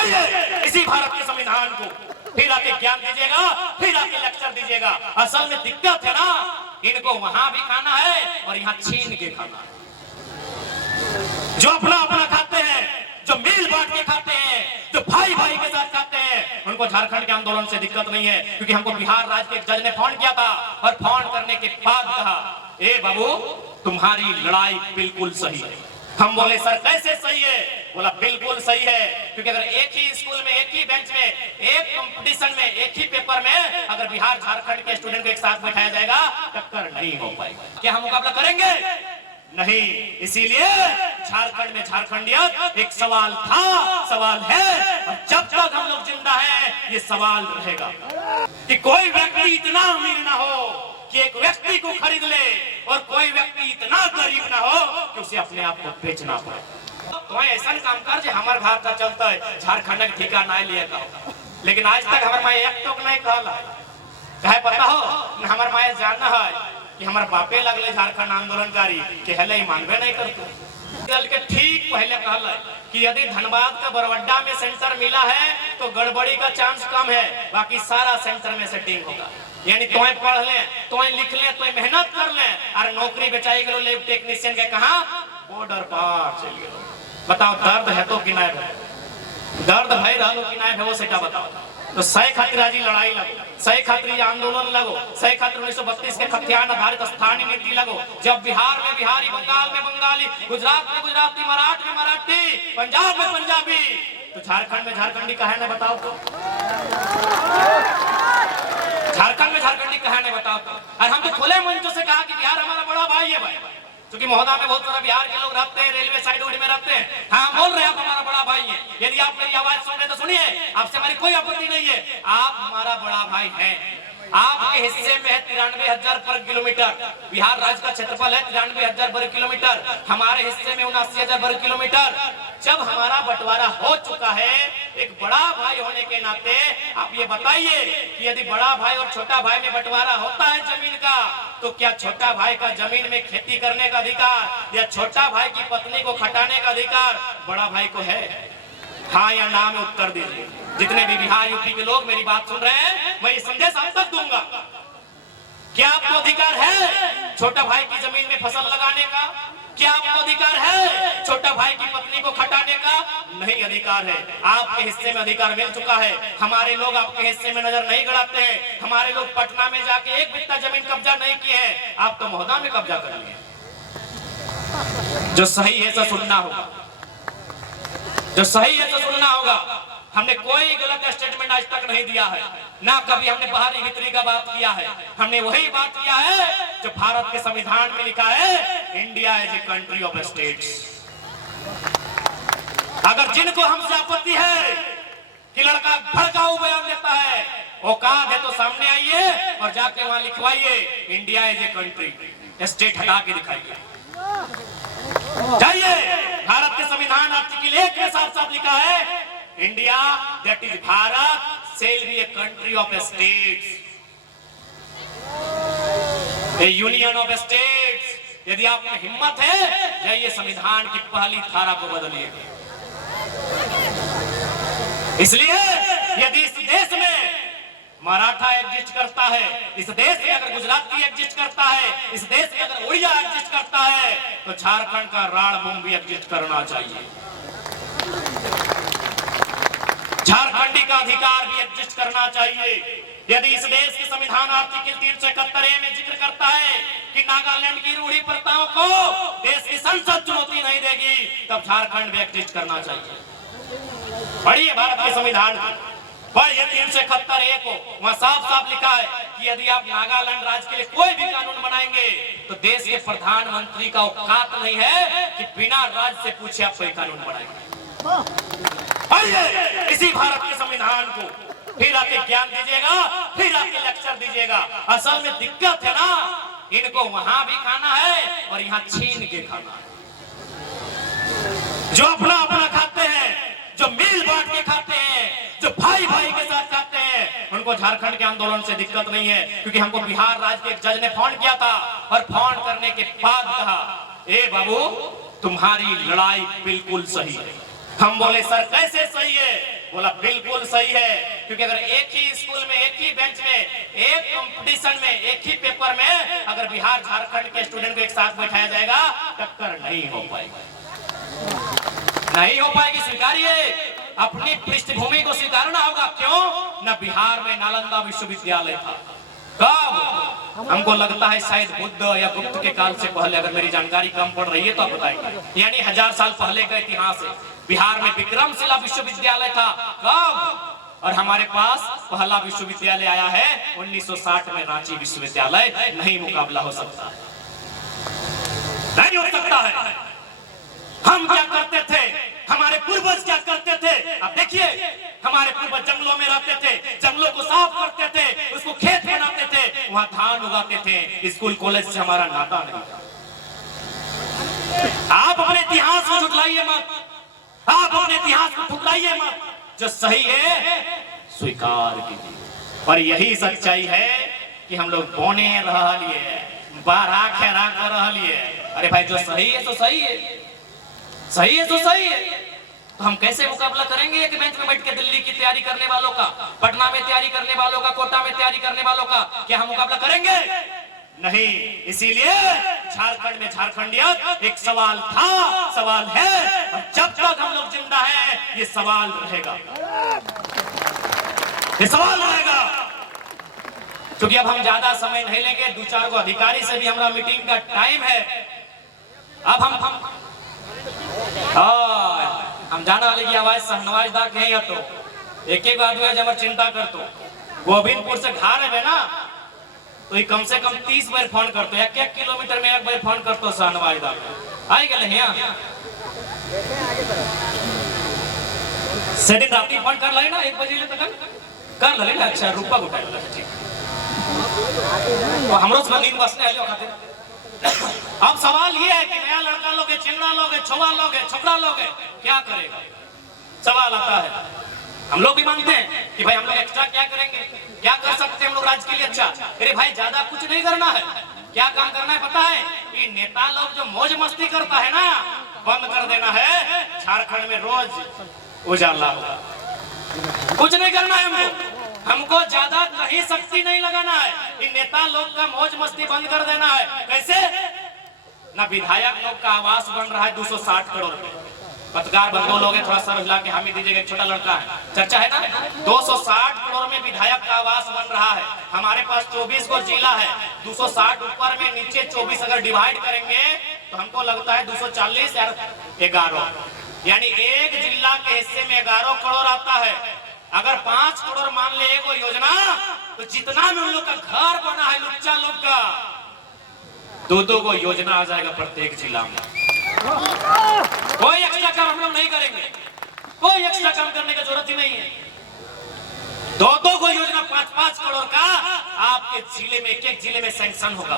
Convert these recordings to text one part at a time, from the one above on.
पढ़िए इसी भारत के संविधान को, फिर आके ज्ञान दीजिएगा, फिर आके लेक्चर दीजिएगा। असल में दिक्कत है ना, इनको वहां भी खाना है और यहाँ छीन के खाना है। जो अपना अपना खाते हैं, जो मिल बांट के खाते हैं, जो भाई भाई के साथ खाते हैं, उनको झारखंड के आंदोलन से दिक्कत नहीं है। क्योंकि हमको बिहार राज्य के एक जज ने फोन किया था और फोन करने के बाद कहा, ए बाबू तुम्हारी लड़ाई बिल्कुल सही है। हम बोले सर कैसे सही है? बोला बिल्कुल सही है, क्योंकि अगर एक ही स्कूल में, एक ही बेंच में, एक कंपटीशन में, एक ही पेपर में अगर बिहार झारखंड के स्टूडेंट को एक साथ बैठाया जाएगा, टक्कर नहीं हो पाएगा। क्या हम मुकाबला करेंगे? नहीं। इसीलिए झारखंड में झारखंडियत एक सवाल था, सवाल है, और जब तक हम लोग जिंदा हैं ये सवाल रहेगा कि कोई व्यक्ति इतना अमीर ना हो कि एक व्यक्ति को खरीद ले, और कोई व्यक्ति इतना गरीब ना हो कि उसे अपने आप को बेचना पड़े। तो ऐसा काम कर जो हमारे भारत का चलता है, झारखंड का ठेका नहीं लिया। लेकिन आज तक हमारे माए एक टोक नहीं कहला है। पता हो हमारे माए जानना है कि हमारे बापे लगले झारखंड आंदोलनकारी के हले मानवे नहीं करते। के ठीक पहले कहला कि यदि धनबाद का बरवड्डा में सेंटर मिला है तो गड़बड़ी का चांस कम है, बाकी सारा सेंटर में सेटिंग होगा। यानी तुम्हें पढ़ ले, तुम्हें लिख ले, तुम्हें मेहनत कर ले, और नौकरी बेचाई गलो लैब टेक्नीशियन के कहा बॉर्डर पार चल गए। बताओ दर्द है तो कि नहीं है? दर्द भाई रहो कि नहीं है वो सेटा बताओ। तो सही खातिर आज लड़ाई लगो, सही खातिर आंदोलन लगो, सही खातिर 1932 के खतियान आधारित स्थानीय नीति लगो। जब बिहार में बिहारी, बंगाल में बंगाली, गुजरात में गुजराती, मराठ में मराठी, पंजाब में पंजाबी, तो झारखंड में झारखंडी कहे ना बताओ तो? झारखंड में झारखंडी कहे नहीं बताओ तो? और हम तो खुले मंचों से कहा कि बिहार हमारा बड़ा भाई है भाई, क्योंकि महोदा में बहुत सारा बिहार के लोग रहते हैं, रेलवे साइड में रहते हैं। हाँ बोल रहे हैं आप हमारा बड़ा भाई है। यदि आप मेरी आवाज सुन रहे तो सुनिए, आपसे हमारी कोई आपत्ति नहीं है, आप हमारा बड़ा भाई हैं। आपके हिस्से में है 93,000 वर्ग किलोमीटर, बिहार राज्य का क्षेत्रफल है 93,000 वर्ग किलोमीटर, हमारे हिस्से में 79,000 वर्ग किलोमीटर। जब हमारा बंटवारा हो चुका है एक बड़ा भाई होने के नाते, आप ये बताइए कि यदि बड़ा भाई और छोटा भाई में बंटवारा होता है जमीन का, तो क्या छोटा भाई का जमीन में खेती करने का अधिकार या छोटा भाई की पत्नी को खटाने का अधिकार बड़ा भाई को है? हाँ या ना में उत्तर दीजिए। जितने भी बिहार यूपी के लोग मेरी बात सुन रहे हैं, मैं ये संदेश आप तक दूंगा। क्या आपको अधिकार है छोटा भाई की जमीन में फसल लगाने का? क्या आपको अधिकार है छोटा भाई की पत्नी को खटाने का? नहीं अधिकार है। आपके हिस्से में अधिकार मिल चुका है। हमारे लोग आपके हिस्से में नजर नहीं गड़ाते हैं। हमारे लोग पटना में जाके एक बित्ता जमीन कब्जा नहीं किए हैं, आप तो महोदा में कब्जा कर लिए। जो सही है तो सुनना होगा, जो सही है तो सुनना होगा। हमने कोई गलत स्टेटमेंट आज तक नहीं दिया है, ना कभी हमने बाहरी भीतरी का बात किया है। हमने वही बात किया है जो भारत के संविधान में लिखा है, India is a country of states. अगर जिनको हमसे आपत्ति है कि लड़का भड़काऊ बयान देता है, औकात है तो सामने आइए और जाके वहां लिखवाइए India is a country, state हटा के दिखाइए। जाइए, भारत के संविधान आर्टिकल 1 में साफ साफ लिखा है, India that is Bharat shall be a country of states, a union of states। यदि आप में हिम्मत है जाइए संविधान की पहली धारा को बदलिए। इसलिए यदि इस देश में मराठा एग्जिस्ट करता है, इस देश में अगर गुजराती एग्जिस्ट करता है, इस देश में अगर उड़िया एग्जिस्ट करता है, तो झारखंड का राणभूमि भी एग्जिस्ट करना चाहिए। झारखंडी का अधिकार भी एग्जिस्ट करना चाहिए। यदि इस देश के संविधान आर्टिकल 371 में जिक्र करता है कि नागालैंड की रूढ़ी प्रथाओं को देश की संसद चुनौती नहीं देगी, तब झारखंड भी एग्जिस्ट करना चाहिए। पढ़िए भारत के संविधान पढ़िए 371 को, वहां साफ साफ लिखा है कि यदि आप नागालैंड राज्य के लिए कोई भी कानून बनाएंगे तो देश के प्रधानमंत्री का औकात नहीं है कि बिना राज्य से पूछे आप कोई कानून बनाएंगे। पढ़िए इसी भारत के संविधान को, फिर आके ज्ञान दीजिएगा, फिर आके लेक्चर दीजिएगा। असल में दिक्कत है ना, इनको वहां भी खाना है और यहाँ छीन के खाना है। जो अपना अपना खाते हैं, जो मिल बांट के खाते हैं, जो भाई भाई के साथ खाते हैं, उनको झारखंड के आंदोलन से दिक्कत नहीं है। क्योंकि हमको बिहार राज्य के एक जज ने फोन किया था और फोन करने के बाद कहा, ए बाबू तुम्हारी लड़ाई बिल्कुल सही है। हम बोले सर कैसे सही है? बोला बिल्कुल सही है, क्योंकि अगर एक ही स्कूल में, एक ही बेंच में, एक कंपटीशन में, एक ही पेपर में अगर बिहार झारखंड के स्टूडेंट को एक साथ बैठाया जाएगा, टक्कर नहीं हो पाएगी, नहीं हो पाएगी। स्वीकारिए, अपनी पृष्ठभूमि को स्वीकारना होगा। क्यों? न बिहार में नालंदा विश्वविद्यालय था। कब? हमको लगता है शायद बुद्ध या गुप्त के काल से पहले, अगर मेरी जानकारी कम पड़ रही है तो आप बताएंगे, यानी 1000 साल पहले का इतिहास है। बिहार में विक्रमशिला विश्वविद्यालय था। कब? और हमारे पास पहला विश्वविद्यालय आया है 1960 में, रांची विश्वविद्यालय। नहीं मुकाबला हो सकता, नहीं हो सकता है। हम क्या करते थे, हमारे पूर्वज क्या करते थे, अब देखिए, हमारे पूर्वज जंगलों में रहते थे, जंगलों को साफ करते थे, उसको खेत बनाते थे, वहां धान उगाते थे। स्कूल कॉलेज से हमारा नाता नहीं था। आप अपने इतिहास को झुठलाइए मत, आप अपने इतिहास को ठुकराइए मत। जो सही है स्वीकार कीजिए, और यही सच्चाई है कि हम लोग बोने रह लिए, बारह खेरा कर रह लिए। अरे भाई, जो सही है तो सही है, सही है तो सही है, तो हम कैसे मुकाबला करेंगे एक बेंच में बैठ के? दिल्ली की तैयारी करने वालों का, पटना में तैयारी करने वालों का, कोटा में तैयारी करने वालों का, क्या हम मुकाबला करेंगे? नहीं। इसीलिए झारखंड में झारखंडियत एक सवाल था, सवाल है, और जब तक हम लोग जिंदा हैं ये सवाल रहेगा, ये सवाल रहेगा। क्योंकि अब हम ज्यादा समय नहीं लेंगे, 2-4 को अधिकारी से भी हमारा मीटिंग का टाइम है। अब हम जाना वाले की आवाज सहनवाज दा के तो एक आदमी जब चिंता कर तो गोविंदपुर से घर है ना, तो ये कम से कम 30 बार फोन करते, 1-1 किलोमीटर में 1 बार फोन करते सहनवाज दा आई गए यहाँ सेटिंग रात फोन कर ले ना 1 बजे ले तक कर ले ना। अच्छा, रुपा उठा ठीक, तो हमरो से नींद बसने आइलो खातिर। अब सवाल ये है कि नया लड़का लोगे, चिंगड़ा लोगे, छोवा लोगे, छोकरा लोगे, क्या करेगा? सवाल आता है। हम लोग भी मांगते हैं कि भाई हम लोग एक्स्ट्रा क्या करेंगे, क्या कर सकते हैं हम लोग राज्य के लिए अच्छा। अरे भाई, ज्यादा कुछ नहीं करना है। क्या काम करना है पता है? कि नेता लोग जो मौज मस्ती करता है ना, बंद कर देना है। झारखंड में रोज उजाला होगा, कुछ नहीं करना है हमको। हमको ज्यादा कहीं शक्ति नहीं लगाना है। इन नेता लोग का मौज मस्ती बंद कर देना है। कैसे? ना विधायक लोग का आवास बन रहा है 260 करोड़ में, पत्रकार बंधु लोग थोड़ा सर हिला के हम ही दीजिएगा, एक छोटा लड़का है, चर्चा है ना, 260 करोड़ में विधायक का आवास बन रहा है। हमारे पास 24 को जिला है, 260 ऊपर में, नीचे 24 अगर डिवाइड करेंगे तो हमको लगता है 240 या 11, यानी एक जिला के हिस्से में 11 करोड़ आता है। अगर 5 करोड़ मान ले वो योजना, तो जितना भी उन लोग का घर बना है लुच्चा लोग का, 2-2 को योजना आ जाएगा प्रत्येक जिला में। कोई एक्स्ट्रा काम हम लोग नहीं करेंगे, कोई एक्स्ट्रा काम करने की जरूरत ही नहीं है। 2-2 को योजना 5-5 करोड़ का आपके जिले में, एक जिले में सैंक्शन होगा।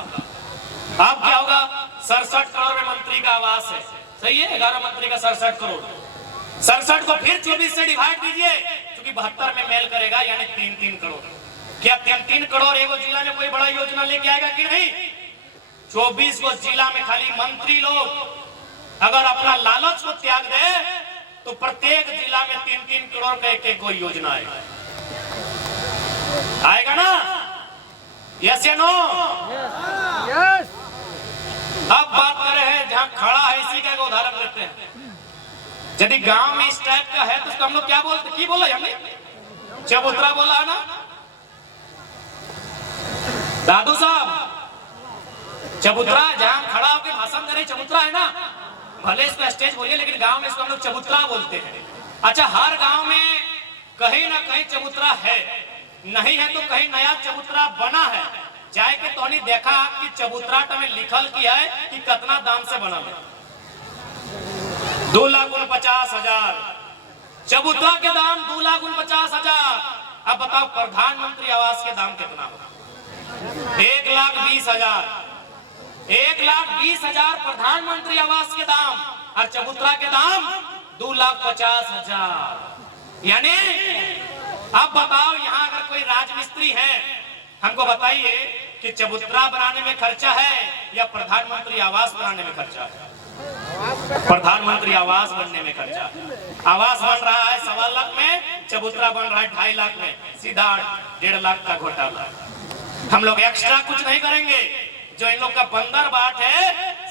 अब क्या होगा? 67 करोड़ में मंत्री का आवास है, सही है, 11 मंत्री का 67 करोड़, 67 को फिर 24 से डिवाइड कीजिए, क्योंकि 72 में मेल करेगा, यानी 3-3 करोड़। क्या 3-3 करोड़ एगो जिला में कोई बड़ा योजना लेके आएगा कि नहीं? 24 को जिला में खाली मंत्री लोग अगर अपना लालच को त्याग दे तो प्रत्येक जिला में 3-3 करोड़ का एक कोई योजना आएगा ना? यस या नो? यस। अब बात कर रहे हैं जहां खड़ा है, इसी का एक उदाहरण लेते हैं। यदि गांव में इस टाइप का है तो हम लोग क्या बोलते, की बोला हमने? चबूतरा बोला है ना दादू साहब? चबूतरा, जहां खड़ा होकर भाषण दे रहे चबूतरा है ना, भले इसको स्टेज बोलिए, लेकिन गांव में इसको हम लोग चबूतरा बोलते हैं। अच्छा, हर गांव में कहीं ना कहीं चबूतरा है, नहीं है तो कहीं नया चबूतरा बना है। जाए के तो नहीं देखा कि चबूतरा में लिखल की है कि कितना दाम से बना है? 2,49,000 चबूतरा के दाम, 2,49,000। अब बताओ प्रधानमंत्री आवास के दाम कितना होगा? 1,20,000। 1,20,000 प्रधानमंत्री आवास के दाम, और चबूतरा के दाम 2,50,000। यानी अब बताओ, यहाँ अगर कोई राजमिस्त्री है, हमको बताइए कि चबूतरा बनाने में खर्चा है या प्रधानमंत्री आवास बनाने में खर्चा है? प्रधानमंत्री आवास बनने में खर्चा। आवास बन रहा है 1.25 लाख में, चबूतरा बन रहा है 2.5 लाख में, सीधा 1.5 लाख का घोटाला। हम लोग एक्स्ट्रा कुछ नहीं करेंगे, जो इन लोग का बंदर बाट है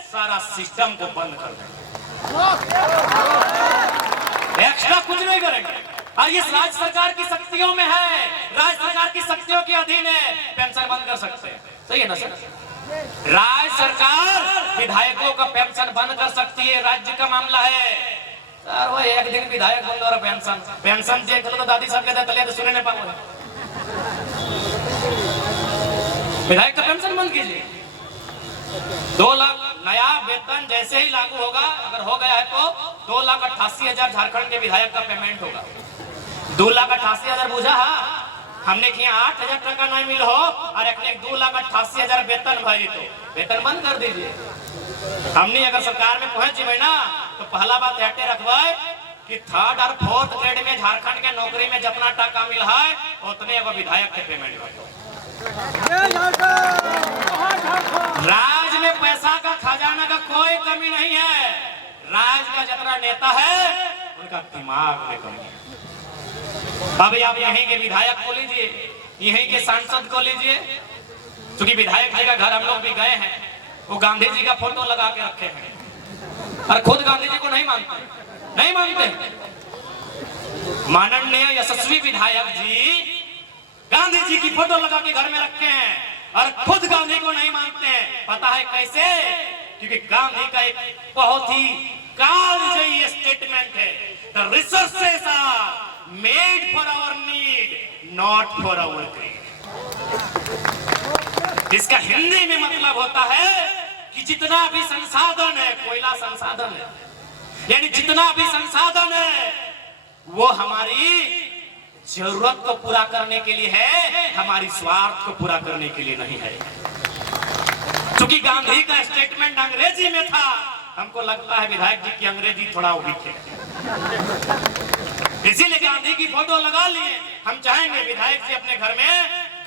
सारा सिस्टम को बंद कर देंगे, एक्स्ट्रा कुछ नहीं करेंगे। और ये राज्य सरकार की शक्तियों में है, राज्य सरकार की शक्तियों के अधीन है, पेंशन बंद कर सकते हैं, सही है ना सर? राज्य सरकार विधायकों का पेंशन बंद कर सकती है, राज्य का मामला है सर। वो एक दिन विधायक बंद और पेंशन देख लो तो दादी साहब के दतले तो सुने नहीं पाओगे, विधायक का पेंशन बंद कीजिए। 2 लाख नया वेतन जैसे ही लागू होगा, अगर हो गया है तो 2,88,000 झारखंड के विधायक का पेमेंट होगा। 2,88,000 बुझा हमने किया 8,000 टका नहीं मिल हो और एक 2,88,000 वेतन भाई, तो वेतन बंद कर दीजिए। हमने अगर सरकार में पहुंच जाए ना तो पहला बात हटे रखवाए कि 3rd और 4th ग्रेड में झारखंड के नौकरी में जितना टका मिल है उतने एगो विधायक के पेमेंट हो। राज्य में पैसा का खजाना का कोई कमी नहीं है, राज्य का जितना नेता है उनका दिमाग में कमी है। अभी आप यहीं के विधायक को लीजिए, यहीं के सांसद को लीजिए, क्योंकि विधायक जी का घर हम लोग भी गए हैं, वो गांधी जी का फोटो लगा के रखे हैं और खुद गांधी जी को नहीं मानते। माननीय यशस्वी विधायक जी गांधी जी की फोटो लगा के घर में रखे हैं और खुद गांधी को नहीं मानते हैं। पता है कैसे? क्योंकि गांधी का एक बहुत ही कालजयी स्टेटमेंट है, the resources are made for our need not for our greed. इसका हिंदी में मतलब होता है कि जितना भी संसाधन है, कोयला संसाधन है, यानी जितना भी संसाधन है वो हमारी जरूरत को पूरा करने के लिए है, हमारी स्वार्थ को पूरा करने के लिए नहीं है। क्योंकि गांधी का स्टेटमेंट अंग्रेजी में था, हमको लगता है विधायक जी की अंग्रेजी थोड़ा वीक है, इसीलिए गांधी की फोटो लगा लिए। हम चाहेंगे विधायक जी अपने घर में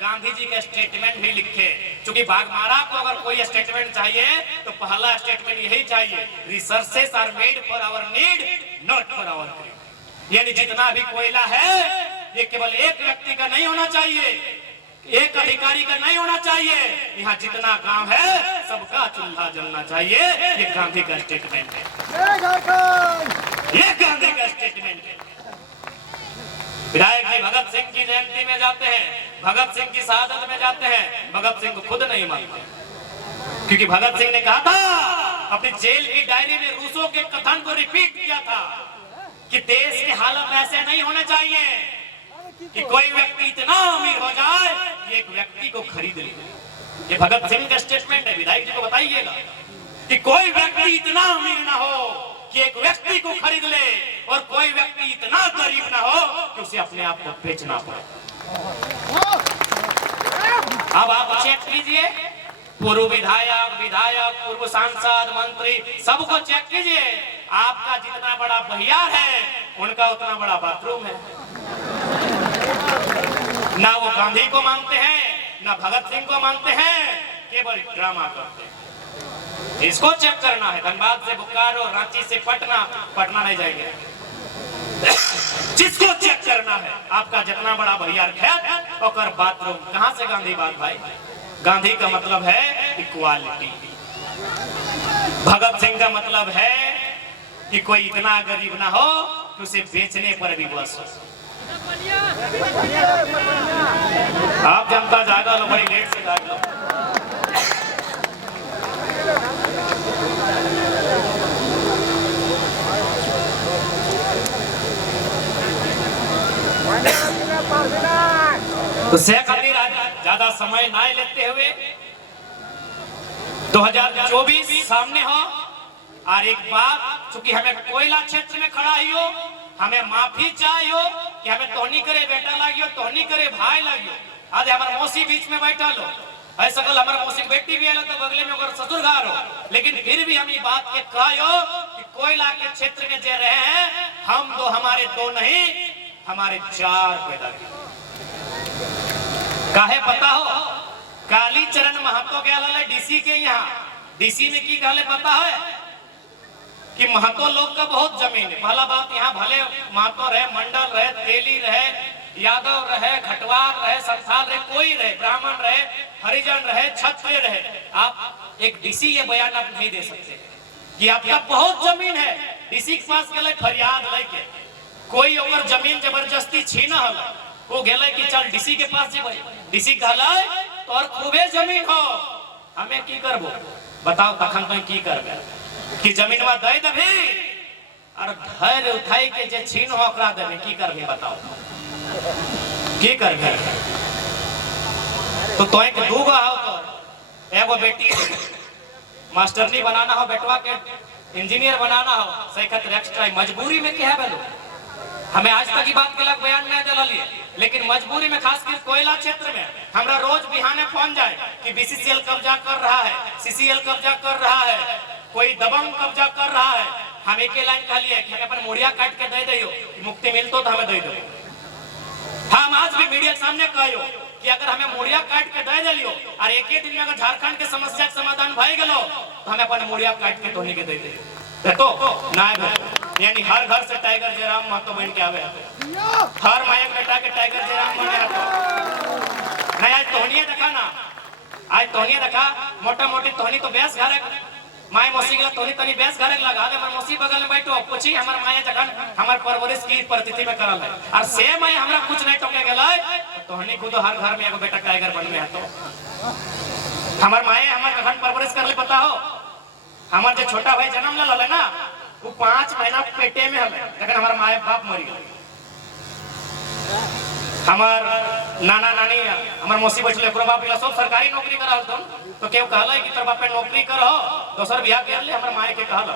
गांधी जी का स्टेटमेंट भी लिखे, क्योंकि बाघमारा को अगर कोई स्टेटमेंट चाहिए तो पहला स्टेटमेंट यही चाहिए, resources are made for our need not for our greed. यानी जितना भी कोयला है ये केवल एक व्यक्ति का नहीं होना चाहिए, एक अधिकारी का नहीं होना चाहिए, यहाँ जितना काम है सबका चूल्हा जलना चाहिए। ये गांधी का स्टेटमेंट है, ये गांधी का स्टेटमेंट है। विधायक जी भगत सिंह की जयंती में जाते हैं, भगत सिंह की शहादत में जाते हैं, भगत सिंह को खुद नहीं मानते, क्योंकि भगत सिंह ने कहा था अपनी जेल की डायरी में रूसों के कथन को रिपीट किया था कि देश की हालत ऐसे नहीं होने चाहिए कि कोई व्यक्ति इतना अमीर हो जाए कि एक व्यक्ति को खरीद ले। ये भगत सिंह का स्टेटमेंट है, विधायक जी को बताइएगा कि कोई व्यक्ति इतना अमीर ना हो कि एक व्यक्ति को खरीद ले और कोई व्यक्ति इतना गरीब ना हो कि उसे अपने आप को बेचना पड़े। अब आप चेक कीजिए, पूर्व विधायक, पूर्व सांसद, मंत्री, सबको चेक कीजिए, आपका जितना बड़ा बहियार है उनका उतना बड़ा बाथरूम है। ना वो गांधी को मानते हैं, ना भगत सिंह को मानते हैं, केवल ड्रामा करते हैं। इसको चेक करना है, धनबाद से बोकारो, रांची से पटना, पटना नहीं जाएंगे। जिसको चेक करना है आपका जितना बड़ा बहियार खेत और बाथरूम, कहां से गांधी बात भाई? गांधी का मतलब है इक्वालिटी, भगत सिंह का मतलब है कि कोई इतना गरीब ना हो कि उसे बेचने पर भी बस हो। आप जनता जागा लो, बड़ी लेट से जाग लो। तो से खातिर ज्यादा समय ना लेते हुए 2024 सामने हो, और एक बात, चूंकि हमें कोयला क्षेत्र में खड़ा ही हो, हमें माफी चाहिए कि हमें तोहनी करे बेटा लागियो, तोहनी करे भाई लागियो। आज हमारे मौसी बीच में बैठा लो, ऐसा कल हमारे मौसी बेटी भी है तो बगले में अगर ससुर घर हो, लेकिन फिर भी हम ये बात के कहो कि कोयला के क्षेत्र में जे रहे हैं हम तो हमारे 2 नहीं हमारे 4 पैदा किए। काहे पता हो? कालीचरण महतो के आला डीसी के यहाँ, डीसी में की कहले पता है कि महतो लोग का बहुत जमीन है। पहला बात, यहाँ भले महतो रहे, मंडल रहे, तेली रहे, यादव रहे, घटवार रहे, संथाल रहे, कोई रहे, ब्राह्मण रहे, हरिजन रहे, क्षत्रिय रहे, आप एक डीसी ये बयान आप नहीं दे सकते कि आपका बहुत जमीन है। डीसी के पास गए फरियाद लेके, कोई ओकर जमीन जबरदस्ती छीना हल, वो गेले कि चल डीसी के पास जेबै। डीसी कहले तोर खूबे जमीन हो, हमें की करबो बताओ, तखन तो की करबे कि जमीनवा दे देबी और धैर्य उठाई के जे छीन हो ओकरा देबे, की करबे बताओ, की करबे? तो तोय के दूगो हो, तो एगो बेटी मास्टरनी बनाना हो, बेटवा के इंजीनियर बनाना हो, सही खातिर एक्स्ट्रा मजबूरी में क्या है? हमें आज तक की बात के लग बयान नहीं दिललिए, लेकिन मजबूरी में खास कर कोयला क्षेत्र में हमरा रोज बिहाने फोन जाए कि बीसीसीएल कब्जा कर रहा है, सीसीएल कब्जा कर रहा है, कोई दबंग कब्जा कर रहा है। हम एक लाइन कहलिए कि हमें अपन मुड़िया काट के दे दियो, मुक्ति मिलतो तो हमें दे दो। हम आज भी मीडिया के सामने कहियो कि अगर हमें मुड़िया काट के दे दियो और एक ही दिन में अगर झारखंड के समस्या के समाधान भई गेलो तो हमें अपन मुड़िया काट के तोहनी के दे दियो। तो ना यानी हर घर से टाइगर जयराम महतो बन के आवे, हर माया बेटा के टाइगर जयराम बने रहतो। नहीं आज तोहनी देखा ना, आज तोहनी देखा मोटा मोटी तोहनी तो बेस घरे माय मौसी के तोहनी तनी बेस घरे लगा दे, हमर मौसी बगल में बैठो पूछी हमर माया जखन हमर परवरिश की परिस्थिति में करल है और से माय हमरा कुछ नहीं टोके गेलै, तोहनी खुद हर घर में एगो बेटा टाइगर बनले हतो। हमर माया हमर जखन परवरिश करले पता हो, हमार जो छोटा भाई जन्म ले ना वो 5 महीना पेटे में हले, लेकिन हमार माए बाप मरी गए। हमार नाना नानी हमार मौसी बचले ओकरा बाप सब सरकारी नौकरी करा हल, तो केहू कहले कि तोर बाप नौकरी करहो दोसर बियाह कर ले। हमार माए के कहल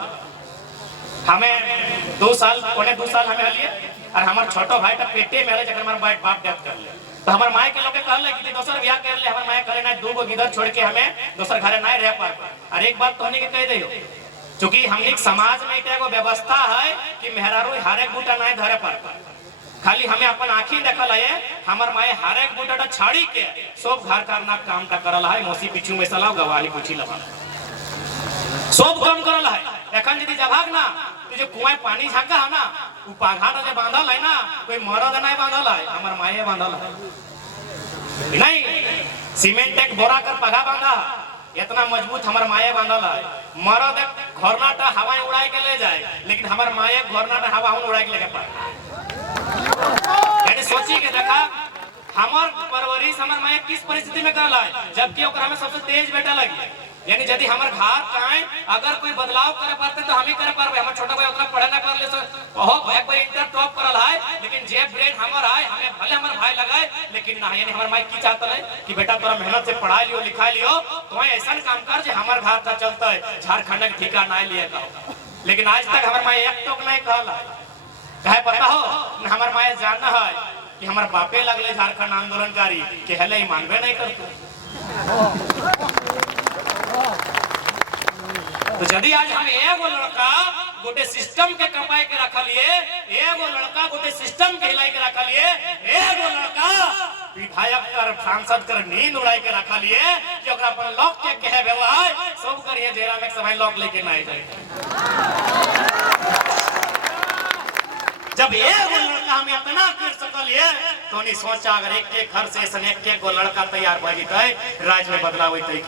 हमें 2 साल पौने 2 साल हमें हलिए और हमार छोटो भाई का पेटे में हले, जकर हमार बाप डेथ कर ले। तो हमार माए के लोग कहले कि दोसर बियाह कर ले। हमार माए करे ना, 2 गो गिदर छोड़ के हमें दोसर घरे नहीं रह पाए। और एक बात तोहनी के कह दियो, क्योंकि हमनी समाज में एगो व्यवस्था है कि मेहरारू हर एक बूटा नहीं धरे पाता, खाली हमें अपन आँखी देखल है। हमार माए हर एक बूटा छाड़ी के सब घर करना काम टा करल है। मौसी पीछू में सलाह गवाली पूछी लगा सब काम करल है। एखन यदि जभाग ना तो जो कुआं पानी झाका है ना, वो पाघा जो बांधल है ना, कोई मरद नहीं बांधल है, हमार माए बांधल है। नहीं सीमेंट एक बोरा कर पगा बांधा, इतना मजबूत हमार माए बांधल है। मरद एक घरनाटा हवा उड़ाए के ले जाए, लेकिन हमार माए घरनाटा हवा उड़ाए के लेके पाए। यानी सोची के देखा हमार परवरिश हमार माए किस परिस्थिति में करल है, जबकि ओकरा में सबसे तेज बेटा लगी। यानी यदि हमार घर काए अगर कोई बदलाव करे पाते तो हम ही करे पारबे। हमार छोटा भाई उतना पढ़े ना कर ले सो ओहो एक बार इंटर टॉप करल है, लेकिन जे ब्रेड हमार है हमें भले हमार भाई लगाए, लेकिन ना यानी हमार माई की चाहता है कि बेटा तोरा मेहनत से पढ़ा लियो लिखा लियो, तो ऐसा काम कर जे हमार घर का चलता है, झारखंड के ठिका ना लिए का। लेकिन आज तक हमार माई एक टोक नहीं कहल है। कहे पता हो हमार माई जानना है कि हमार बापे लगले झारखंड आंदोलनकारी के हले मानबे नहीं करते। तो यदि आज हम एगो लड़का गोटे सिस्टम के कमाई के रखलिए, एगो लड़का गोटे सिस्टम के हिलाई के रखलिए, एगो लड़का विधायक कर सांसद कर नींद उड़ाई के रखलिए कि ओकरा पर लॉक के कहे बेवाय सब करिए जयराम एक समय लॉक लेके ना जाए। जब एगो लड़का हम इतना कर सकलिए तो नहीं सोचा अगर एक घर से एक गो लड़का तैयार भ जतै राज्य में बदलाव होतै।